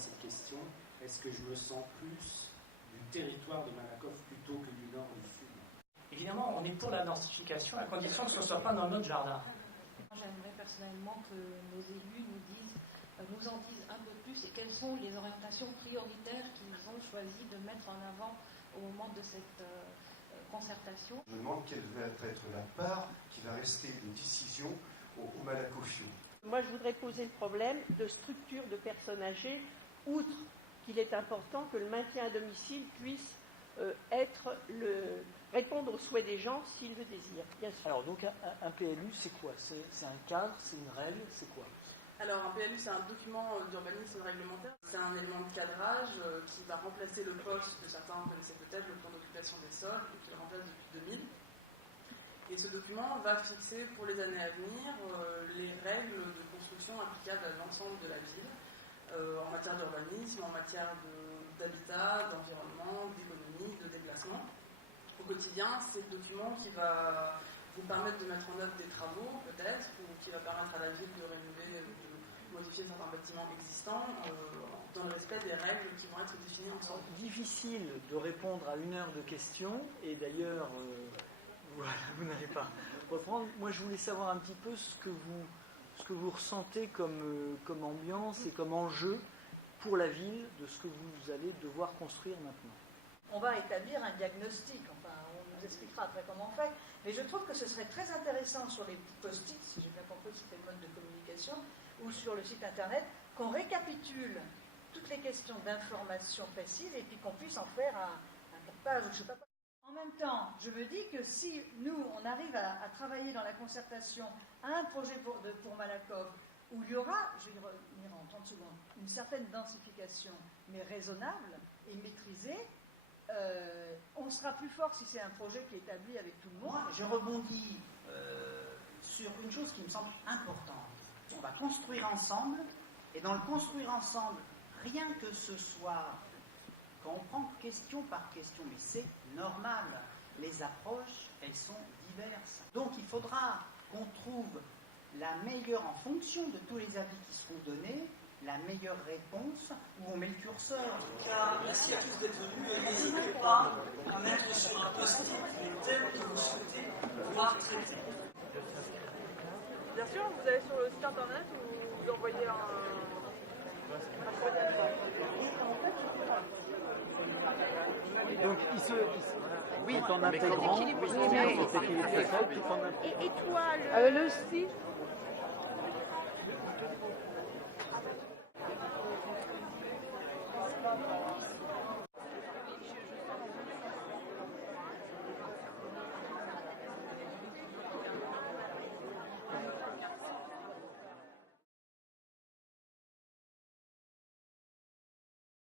cette question, est-ce que je me sens plus du territoire de Malakoff plutôt que du nord ou du sud? Évidemment, on est pour la densification à condition que ce ne soit pas dans notre jardin. J'aimerais personnellement que nos élus nous en disent un peu plus et quelles sont les orientations prioritaires qu'ils ont choisi de mettre en avant au moment de cette concertation. Je me demande quelle va être la part qui va rester de décision aux Malakoffiaux. Moi, je voudrais poser le problème de structure de personnes âgées, outre qu'il est important que le maintien à domicile puisse répondre aux souhaits des gens s'ils le désirent. Bien sûr. Alors, donc, un PLU, c'est quoi? C'est un cadre, c'est une règle, c'est quoi? Alors, un PLU, c'est un document d'urbanisme réglementaire. C'est un élément de cadrage qui va remplacer le POS, que certains connaissaient peut-être, le plan d'occupation des sols, qui le remplace depuis 2000. Et ce document va fixer pour les années à venir les règles de construction applicables à l'ensemble de la ville, en matière d'urbanisme, en matière d'habitat, d'environnement, d'économie, de déplacement. Au quotidien, c'est le document qui va vous permettre de mettre en œuvre des travaux, peut-être, ou qui va permettre à la ville de rénover, de modifier certains bâtiments existants, dans le respect des règles qui vont être définies ensemble. Difficile de répondre à 1 heure de questions, et d'ailleurs, voilà, vous n'allez pas reprendre. Moi, je voulais savoir un petit peu ce que vous ressentez comme ambiance et comme enjeu pour la ville de ce que vous allez devoir construire maintenant. On va établir un diagnostic, enfin, on nous expliquera après comment on fait, mais je trouve que ce serait très intéressant sur les petits post-it, si j'ai bien compris c'était le mode de communication, ou sur le site internet, qu'on récapitule toutes les questions d'information précises et puis qu'on puisse en faire un portage ou je sais pas quoi. En même temps, je me dis que si nous, on arrive à travailler dans la concertation à un projet pour Malakoff, où il y aura, je vais y revenir en 30 secondes, une certaine densification, mais raisonnable et maîtrisée, on sera plus fort si c'est un projet qui est établi avec tout le monde. Moi, je rebondis sur une chose qui me semble importante. On va construire ensemble, et dans le construire ensemble, rien que ce soit, quand on prend question par question, mais c'est normal, les approches, elles sont diverses. Donc il faudra qu'on trouve la meilleure, en fonction de tous les avis qui seront donnés, la meilleure réponse où on met le curseur. Merci à tous d'être venus et n'hésitez pas à mettre sur un post-it les thèmes que vous souhaitez voir traités. Bien sûr, vous allez sur le site internet ou vous envoyez un Donc, oui, en intégrant, et toi, le site